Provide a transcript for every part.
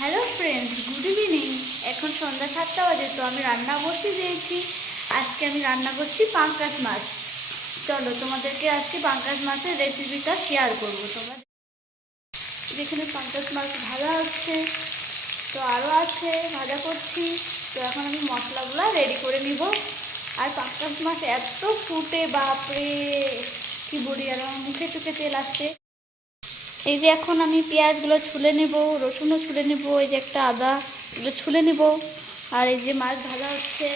Hello friends, good evening. এখন সন্ধ্যা 7টা বাজে, তো আমি রান্না বসিয়ে দিয়েছি। আজকে আমি রান্না করছি পাঙ্গাস মাছ। চলো তোমাদেরকে আজকে পাঙ্গাস মাছের রেসিপিটা শেয়ার করবো। তোমরা যেখানে পাঙ্গাস মাছ ভাজা হচ্ছে, তো আরও আছে ভাজা করছি। তো এখন আমি মশলাগুলো রেডি করে নিব। আর পাঙ্গাস মাছ এত ফুটে, বাপরে কি বলি, আর আমার মুখে চোখে তেল আসছে। এই যে এখন আমি পেঁয়াজগুলো ছুলে নেব, রসুনও ছুলে নেব, এই যে একটা আদা, এগুলো ছুলে নেব। আর এই যে মাছ ভাজা হচ্ছে,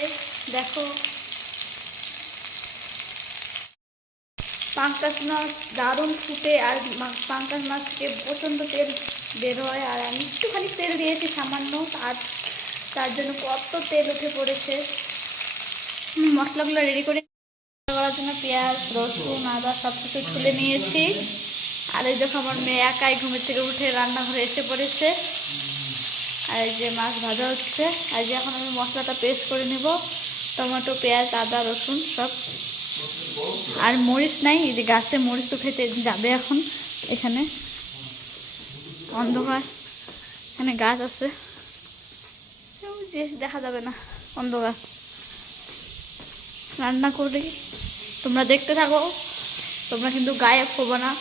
দেখো। পাঙ্গাস মাছ দারুণ ফুটে, আর পাঙ্গাস মাছ থেকে প্রচণ্ড তেল বের হয়। আর আমি একটুখানি তেল দিয়েছি সামান্য, আর তার জন্য কত তেল উঠে পড়েছে। মশলাগুলো রেডি করে করার জন্য পেঁয়াজ, রসুন, আদা সব কিছু ছুলে নিয়েছি। আর এই দেখো আমার মেয়ে একাই ঘুমের থেকে উঠে রান্নাঘরে এসে পড়েছে। আর এই যে মাছ ভাজা হচ্ছে। আর যে এখন আমি মশলাটা পেস্ট করে নিব, টমেটো, পেঁয়াজ, আদা, রসুন সব। আর মরিচ নাই, এই যে গাছে মরিচ তো খেতে যাবে এখন। এখানে অন্ধকার, এখানে গাছ আছে, যে দেখা যাবে না, অন্ধকার। রান্না করি, তোমরা দেখতে থাকো, তোমরা কিন্তু গায়ে হবো না।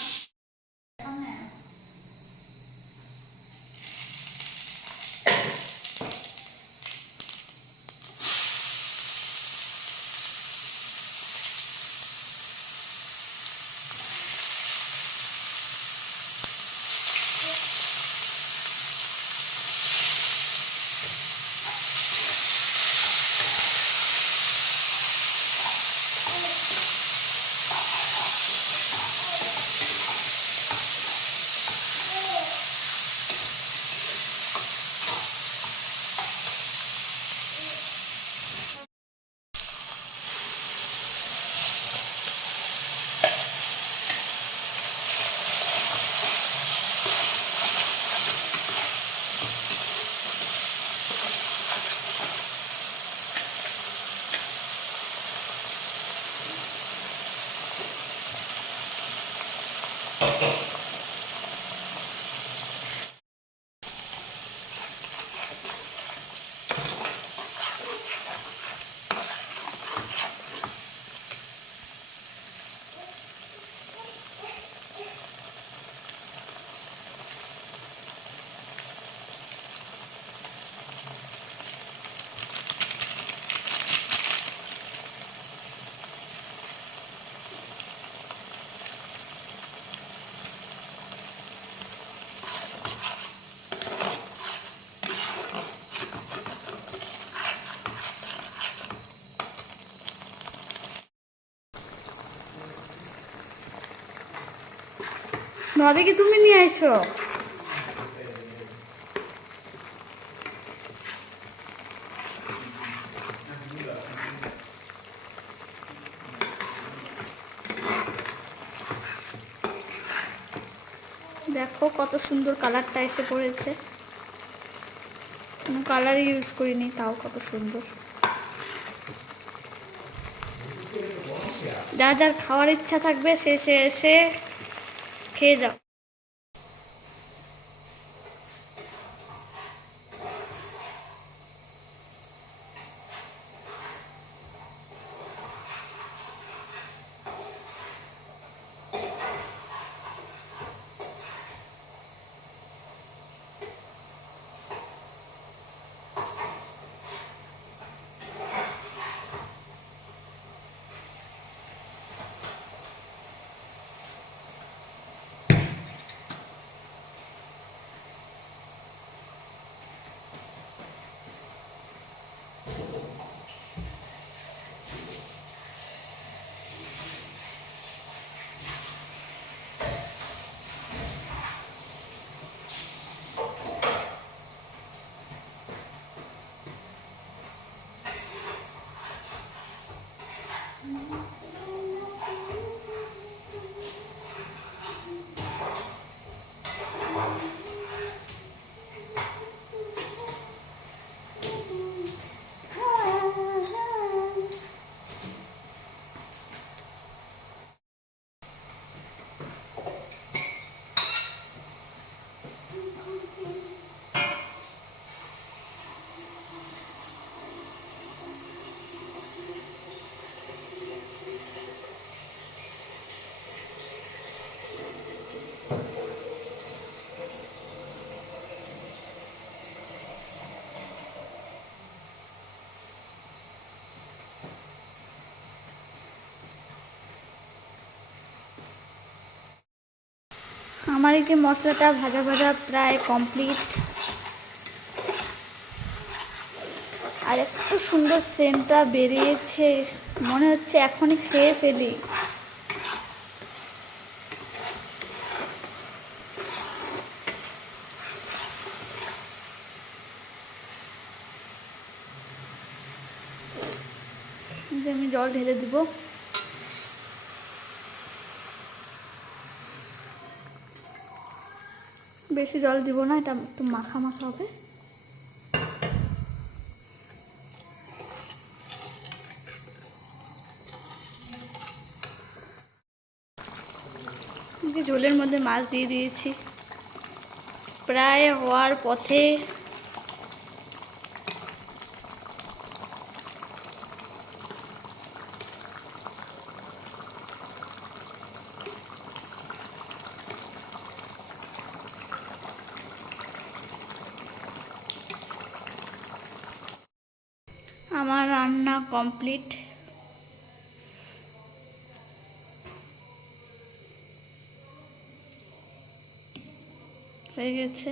ভাবি কি তুমি নিয়ে আইসো? দেখো কত সুন্দর কালারটা এসে পড়েছে। কোনো কালার ইউজ করিনি, তাও কত সুন্দর। যার যার খাওয়ার ইচ্ছা থাকবে সে সে এসে খেয়ে যাও। আমার এই যে মশলাটা ভাজা ভাজা প্রায় কমপ্লিট। আর এত সুন্দর সেন্টটা বেরিয়েছে, মনে হচ্ছে এখনই খেয়ে ফেলি। আমি জল ঢেলে দিব। বেশি জল দিব না, এটা একটু মাখা মাখা হবে। ঝোলের মধ্যে মাছ দিয়ে দিয়েছি, প্রায় হওয়ার পথে। আমার রান্না কমপ্লিট। হয়ে গেছে।